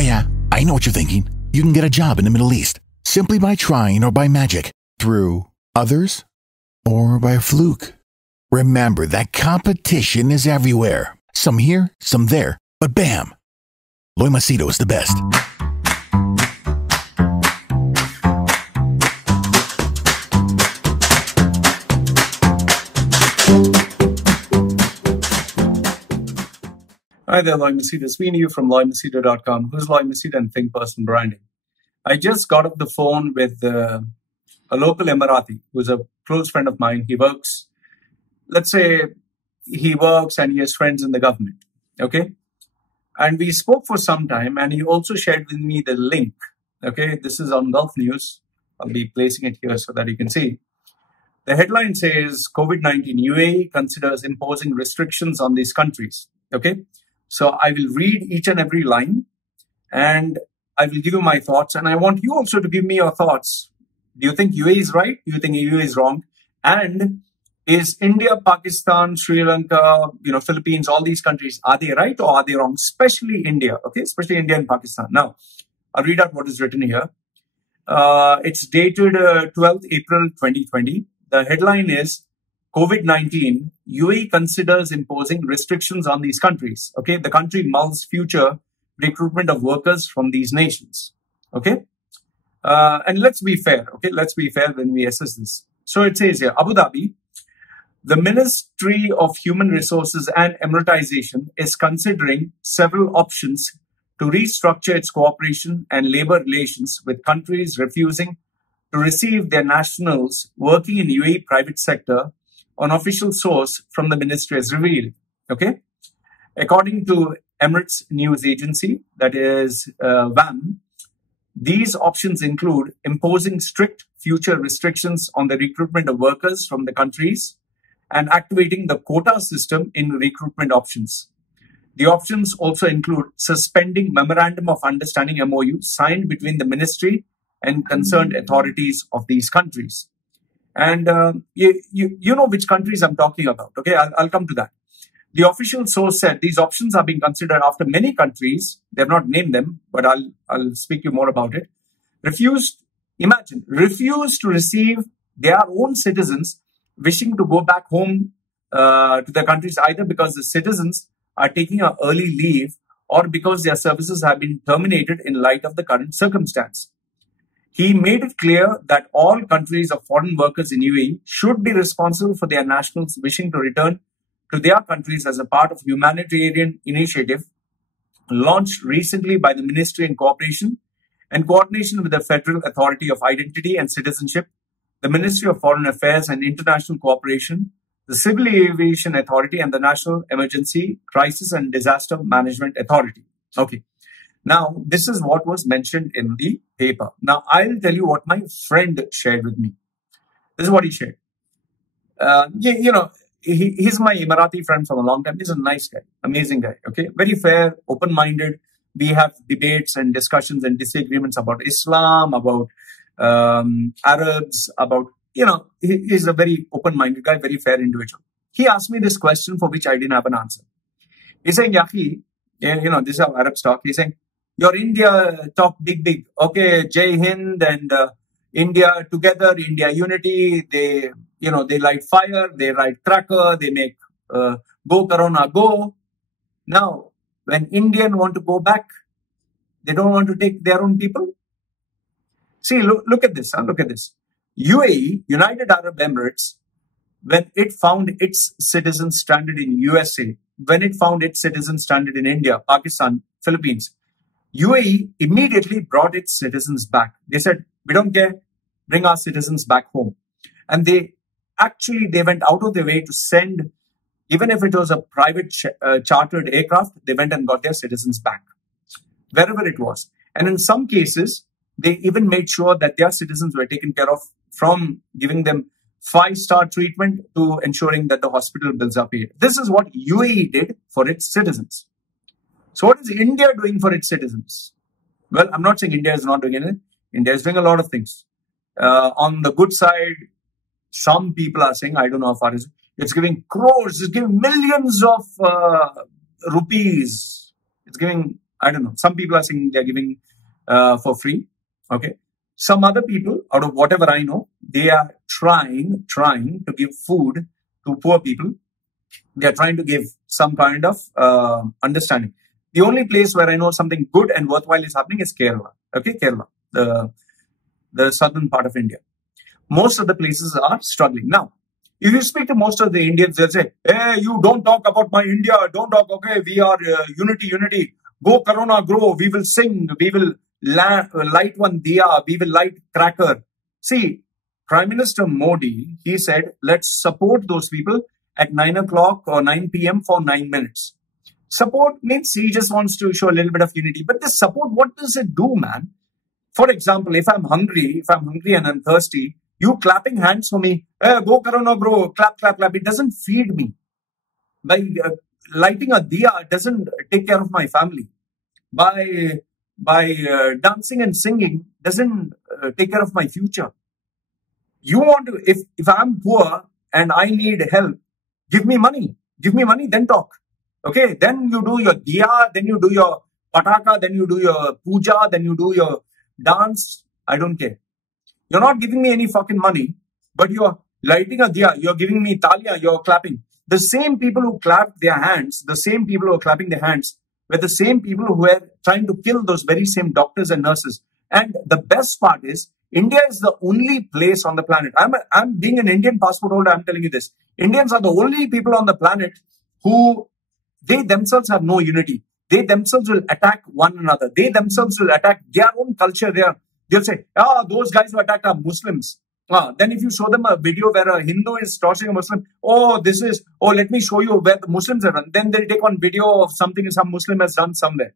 Yeah, I know what you're thinking. You can get a job in the Middle East simply by trying or by magic, through others, or by a fluke. Remember that competition is everywhere. Some here, some there, but bam! Loy Machedo is the best. Hi there, Loy Machedo. Sweeney from LoyMachedo.com. Who's Loy Machedo and Think Person Branding? I just got off the phone with a local Emirati who's a close friend of mine. He works, let's say he works and he has friends in the government, okay? And we spoke for some time and he also shared with me the link, okay? This is on Gulf News. I'll be placing it here so that you can see. The headline says, COVID-19, UAE considers imposing restrictions on these countries, okay? So I will read each and every line and I will give you my thoughts. And I want you also to give me your thoughts. Do you think UAE is right? Do you think UAE is wrong? And is India, Pakistan, Sri Lanka, Philippines, all these countries, are they right or are they wrong? Especially India, okay? Especially India and Pakistan. Now, I'll read out what is written here. It's dated 12th April 2020. The headline is, COVID-19, UAE considers imposing restrictions on these countries. Okay, the country mulls future recruitment of workers from these nations. Okay, and let's be fair. Okay, let's be fair when we assess this. So it says here, Abu Dhabi, the Ministry of Human Resources and Emiratization is considering several options to restructure its cooperation and labor relations with countries refusing to receive their nationals working in UAE private sector. An official source from the ministry has revealed. Okay, according to Emirates news agency, that is WAM, these options include imposing strict future restrictions on the recruitment of workers from the countries and activating the quota system in recruitment options. The options also include suspending Memorandum of Understanding MOU signed between the ministry and concerned authorities of these countries. And you know which countries I'm talking about. Okay, I'll come to that. The official source said these options are being considered after many countries, they've not named them, but I'll speak to you more about it, refused to receive their own citizens wishing to go back home to their countries, either because the citizens are taking an early leave or because their services have been terminated in light of the current circumstance. He made it clear that all countries of foreign workers in UAE should be responsible for their nationals wishing to return to their countries as a part of humanitarian initiative launched recently by the ministry in cooperation and coordination with the Federal Authority of Identity and Citizenship, the Ministry of Foreign Affairs and International Cooperation, the Civil Aviation Authority, and the National Emergency Crisis and Disaster Management Authority. Okay. Now, this is what was mentioned in the paper. Now, I'll tell you what my friend shared with me. This is what he shared. He's my Emirati friend from a long time. He's a nice guy, amazing guy, okay? Very fair, open-minded. We have debates and discussions and disagreements about Islam, about Arabs, about, he's a very open-minded guy, very fair individual. He asked me this question for which I didn't have an answer. He's saying, Yahi, this is how Arabs talk. He's saying, your India talk big. Okay, Jai Hind and India together, India unity. They light fire, they light cracker, they make go Corona go. Now, when Indian want to go back, they don't want to take their own people. See, look at this. Look at this. UAE, United Arab Emirates, when it found its citizens stranded in USA, when it found its citizens stranded in India, Pakistan, Philippines, UAE immediately brought its citizens back. They said, we don't care, bring our citizens back home. And they went out of their way to send, even if it was a private chartered aircraft, they went and got their citizens back, wherever it was. And in some cases, they even made sure that their citizens were taken care of, from giving them 5-star treatment to ensuring that the hospital bills are paid. This is what UAE did for its citizens. So what is India doing for its citizens? Well, I'm not saying India is not doing anything. India is doing a lot of things. On the good side, some people are saying, I don't know how far it's giving crores, it's giving millions of rupees. It's giving I don't know. Some people are saying they're giving for free. Okay. Some other people, out of whatever I know, they are trying to give food to poor people. They are trying to give some kind of understanding. The only place where I know something good and worthwhile is happening is Kerala. Okay, Kerala, the southern part of India. Most of the places are struggling. Now, if you speak to most of the Indians, they'll say, hey, you don't talk about my India. Don't talk. Okay, we are unity. Go Corona, grow. We will sing. We will light one diya. We will light cracker. See, Prime Minister Modi, he said, let's support those people at 9 o'clock or 9 p.m. for 9 minutes. Support means he just wants to show a little bit of unity. But this support, what does it do, man? For example, if I'm hungry and I'm thirsty, you clapping hands for me, hey, go Corona, bro, clap. It doesn't feed me. By lighting a diya, it doesn't take care of my family. By dancing and singing, doesn't take care of my future. You want to, if I'm poor and I need help, give me money, then talk. Okay, then you do your diya, then you do your pataka, then you do your puja, then you do your dance. I don't care. You're not giving me any fucking money, but you're lighting a diya, you're giving me talia, you're clapping. The same people who clapped their hands, the same people who are clapping their hands, were the same people who were trying to kill those very same doctors and nurses. And the best part is, India is the only place on the planet. I'm being an Indian passport holder, I'm telling you this. Indians are the only people on the planet who, they themselves have no unity. They themselves will attack one another. They themselves will attack their own culture. They'll say, those guys who attacked are Muslims. Then if you show them a video where a Hindu is torturing a Muslim, let me show you where the Muslims are done. Then they'll take one video of something some Muslim has done somewhere.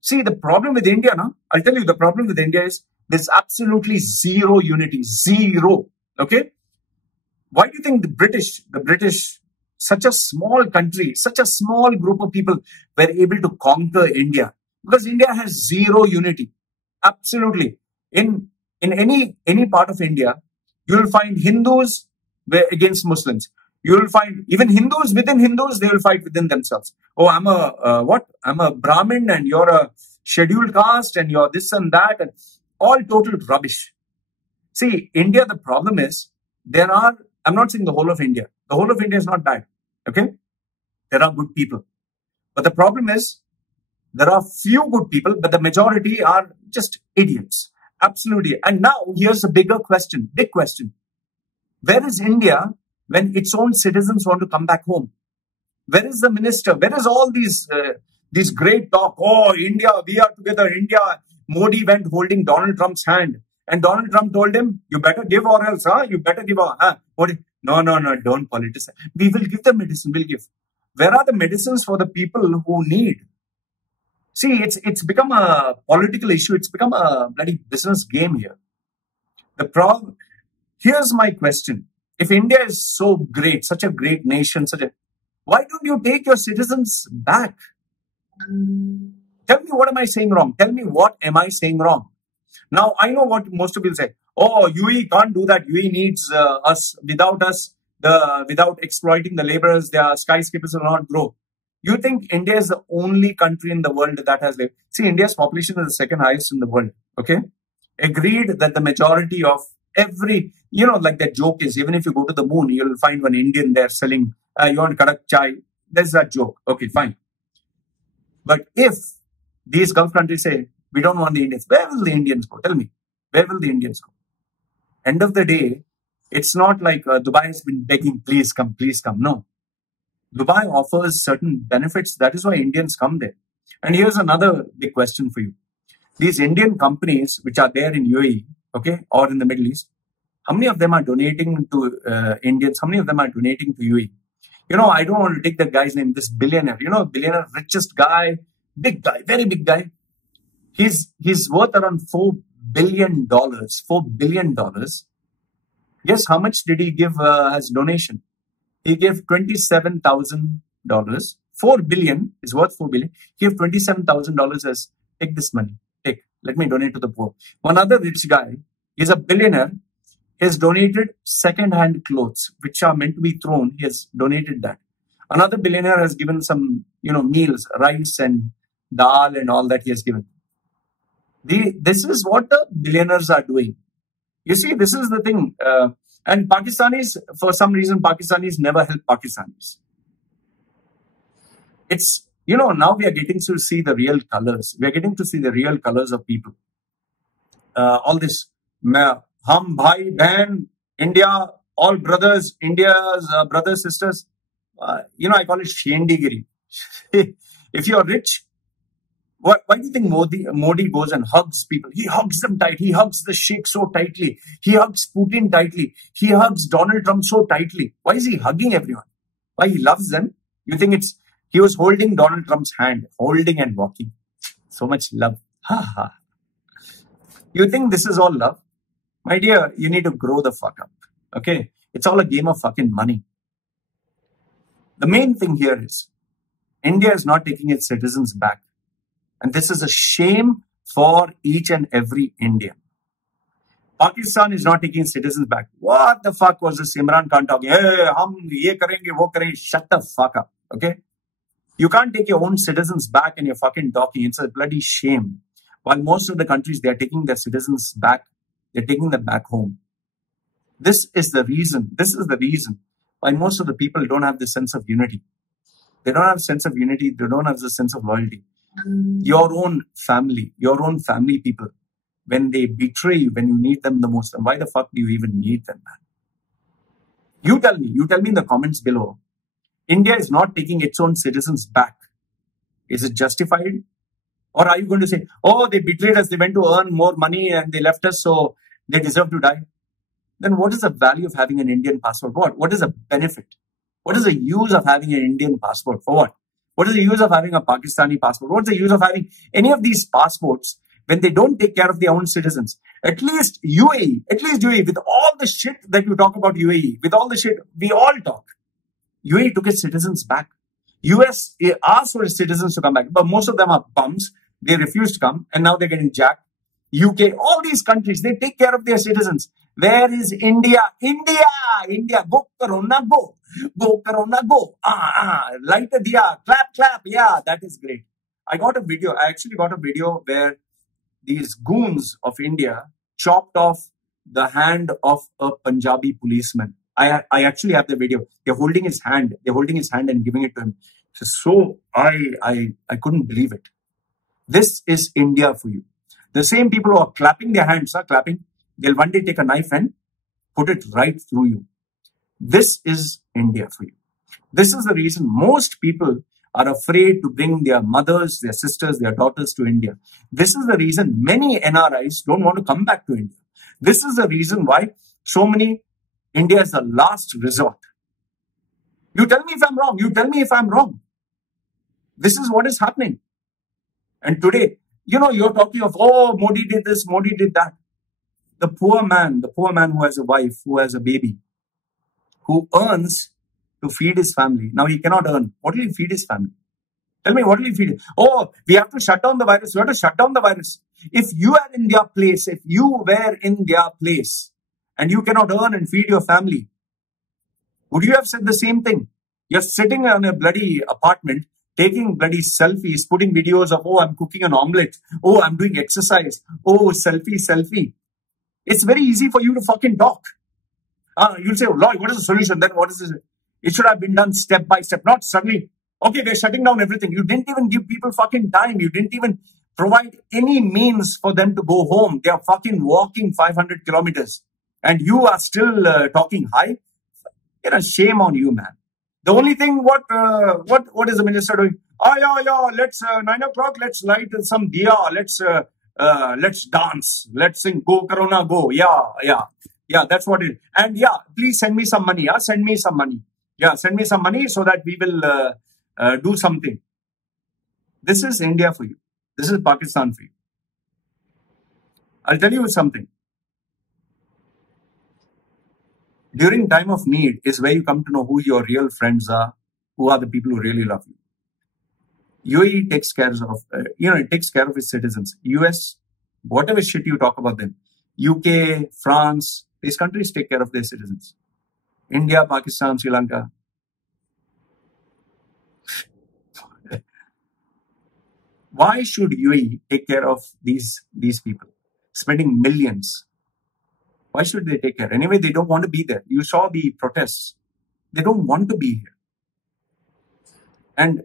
See, the problem with India, I'll tell you, the problem with India is there's absolutely zero unity. Zero. Okay? Why do you think the British, such a small country, such a small group of people were able to conquer India? Because India has zero unity. Absolutely. In any part of India, you will find Hindus against Muslims. You will find even Hindus within Hindus, they will fight within themselves. Oh, I'm a Brahmin and you're a scheduled caste and you're this and that, and all total rubbish. See, India, the problem is, I'm not saying the whole of India. The whole of India is not bad. Okay? There are good people. But the problem is, there are few good people, but the majority are just idiots. Absolutely. And now, here's a big question. Where is India when its own citizens want to come back home? Where is the minister? Where is all these great talk? Oh, India, we are together. India. Modi went holding Donald Trump's hand. And Donald Trump told him, you better give or else, you better give or, No, don't politicize. We will give the medicine, we'll give. Where are the medicines for the people who need? See, it's become a political issue. It's become a bloody business game here. Here's my question. If India is so great, such a great nation, why don't you take your citizens back? Tell me, what am I saying wrong? Tell me, what am I saying wrong? Now, I know what most people say. Oh, UAE can't do that. UAE needs us. Without exploiting the laborers, their skyscrapers will not grow. You think India is the only country in the world that has labor? See, India's population is the second highest in the world. Okay? Agreed that the majority of every, like that joke is, even if you go to the moon, you'll find one Indian there selling, you want kadak chai. There's that joke. Okay, fine. But if these Gulf countries say, we don't want the Indians, where will the Indians go? Tell me. Where will the Indians go? End of the day, it's not like Dubai has been begging, please come, please come. No. Dubai offers certain benefits. That is why Indians come there. And here's another big question for you. These Indian companies which are there in UAE, okay, or in the Middle East, how many of them are donating to Indians? How many of them are donating to UAE? I don't want to take that guy's name, this billionaire. Billionaire, richest guy, big guy, very big guy. He's worth around $4 billion. $4 billion. Guess how much did he give as donation? He gave $27,000. 4 billion is worth 4 billion. He gave $27,000 as, take this money. Let me donate to the poor. One other rich guy, he's a billionaire. He has donated second-hand clothes, which are meant to be thrown. He has donated that. Another billionaire has given some, meals, rice and, some food. Okay, fine. But if these Gulf countries say, we don't want the Indians, where will the Indians go? Tell me. Where will the Indians go? End of the day, it's not like Dubai has been begging, please come, please come. No. Dubai offers certain benefits. That is why Indians come there. And here's another big question. dal and all that he has given. This is what the billionaires are doing. You see, this is the thing. And Pakistanis, for some reason, Pakistanis never help Pakistanis. It's, now we are getting to see the real colors. We are getting to see the real colors of people. All this, hum, bhai, bahan, India, all brothers, India's brothers, sisters. I call it shendigiri. If you are rich, why do you think Modi goes and hugs people? He hugs them tight. He hugs the Sheikh so tightly. He hugs Putin tightly. He hugs Donald Trump so tightly. Why is he hugging everyone? Why? He loves them. You think he was holding Donald Trump's hand, holding and walking. So much love. Ha ha. You think this is all love? My dear, you need to grow the fuck up. Okay? It's all a game of fucking money. The main thing here is India is not taking its citizens back. And this is a shame for each and every Indian. Pakistan is not taking its citizens back. What the fuck was this Imran Khan talking? Hey, hum ye karenge, wo karenge. Shut the fuck up. Okay? You can't take your own citizens back and you're fucking talking. It's a bloody shame. While most of the countries, they are taking their citizens back. They're taking them back home. This is the reason why most of the people don't have this sense of unity. They don't have a sense of unity. They don't have the sense of loyalty. Your own family people, when they betray you, when you need them the most, and why the fuck do you even need them, man? You tell me in the comments below, India is not taking its own citizens back. Is it justified? Or are you going to say, oh, they betrayed us, they went to earn more money and they left us, so they deserve to die? Then what is the value of having an Indian passport? What is the benefit? What is the use of having an Indian passport? For what? What is the use of having a Pakistani passport? What's the use of having any of these passports when they don't take care of their own citizens? At least UAE, with all the shit that you talk about UAE, with all the shit we all talk, UAE took its citizens back. US asked for its citizens to come back, but most of them are bums. They refused to come, and now they're getting jacked. UK, all these countries, they take care of their citizens. Where is India? India, go Corona, go. Go Corona, go. Light a diya, clap. Yeah, that is great. I actually got a video where these goons of India chopped off the hand of a Punjabi policeman. I actually have the video. They're holding his hand and giving it to him. So I couldn't believe it. This is India for you. The same people who are clapping their hands are clapping. They'll one day take a knife and put it right through you. This is India for you. This is the reason most people are afraid to bring their mothers, their sisters, their daughters to India. This is the reason many NRIs don't want to come back to India. This is the reason why so many India is the last resort. You tell me if I'm wrong. This is what is happening. And today, you're talking of, oh, Modi did this, Modi did that. The poor man who has a wife, who has a baby, who earns to feed his family. Now he cannot earn. What will he feed his family? Tell me, what will he feed? Oh, we have to shut down the virus. We have to shut down the virus. If you were in their place, and you cannot earn and feed your family, would you have said the same thing? You're sitting in a bloody apartment, taking bloody selfies, putting videos of, oh, I'm cooking an omelette. Oh, I'm doing exercise. Oh, selfie. It's very easy for you to fucking talk. You'll say, Loy, what is the solution? Then what is it? It should have been done step by step, not suddenly. Okay, we're shutting down everything. You didn't even give people fucking time. You didn't even provide any means for them to go home. They are fucking walking 500 kilometers. And you are still talking high. Shame on you, man. The only thing, what is the minister doing? Let's 9 o'clock. Let's light some diya. Let's dance. Let's sing. Go Corona, go. Yeah. That's what it is. And yeah, please send me some money. Yeah, send me some money. Yeah, send me some money so that we will do something. This is India for you. This is Pakistan for you. I'll tell you something. During time of need is where you come to know who your real friends are, who are the people who really love you. UAE takes care of, it takes care of its citizens. US, whatever shit you talk about them. UK, France, these countries take care of their citizens. India, Pakistan, Sri Lanka. Why should UAE take care of these people, spending millions? Why should they take care? Anyway, they don't want to be there. You saw the protests. They don't want to be here. And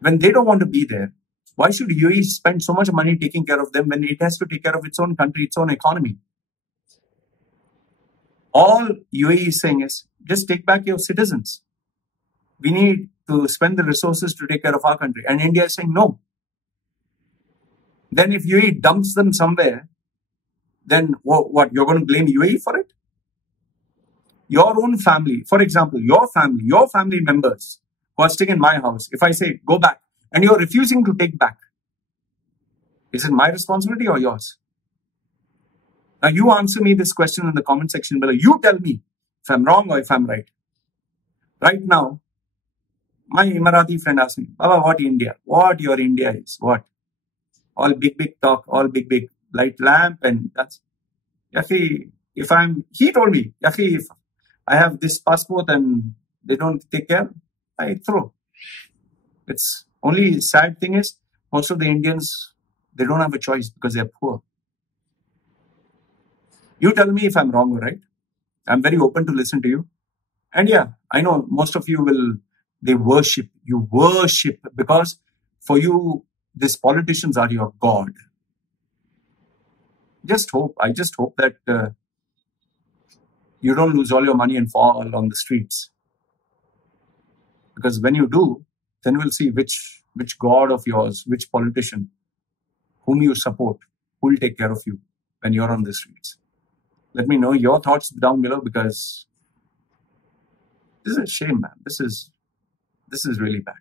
when they don't want to be there, why should UAE spend so much money taking care of them when it has to take care of its own country, its own economy? All UAE is saying is, just take back your citizens. We need to spend the resources to take care of our country. And India is saying no. Then if UAE dumps them somewhere, then what? You're going to blame UAE for it? Your own family, for example, your family members who are staying in my house, if I say, go back, and you're refusing to take back, is it my responsibility or yours? Now, you answer me this question in the comment section below. You tell me if I'm wrong or if I'm right. Right now, my Emirati friend asked me, Baba, what India? What your India is? What? All big talk, all big light lamp, and that's... He told me, if I have this passport and they don't take care, I throw. It's only sad thing is, most of the Indians, they don't have a choice because they're poor. You tell me if I'm wrong or right. I'm very open to listen to you. And yeah, I know most of you they worship. You worship because for you, these politicians are your God. I just hope that you don't lose all your money and fall on the streets. Because when you do, then we'll see which God of yours, which politician, whom you support, who will take care of you when you're on the streets. Let me know your thoughts down below, because this is a shame, man. This is really bad.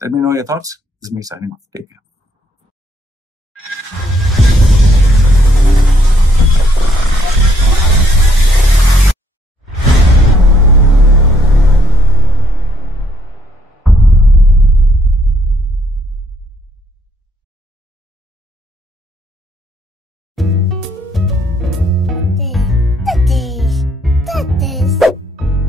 Let me know your thoughts. This is me signing off. Take care.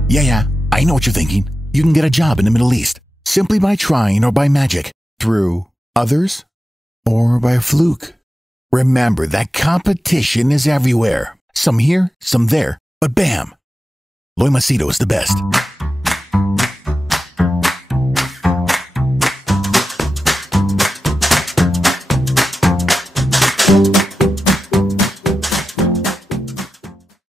Yeah, I know what you're thinking. You can get a job in the Middle East simply by trying or by magic, through others or by a fluke. Remember that competition is everywhere. Some here, some there, but bam! Loy Machedo is the best.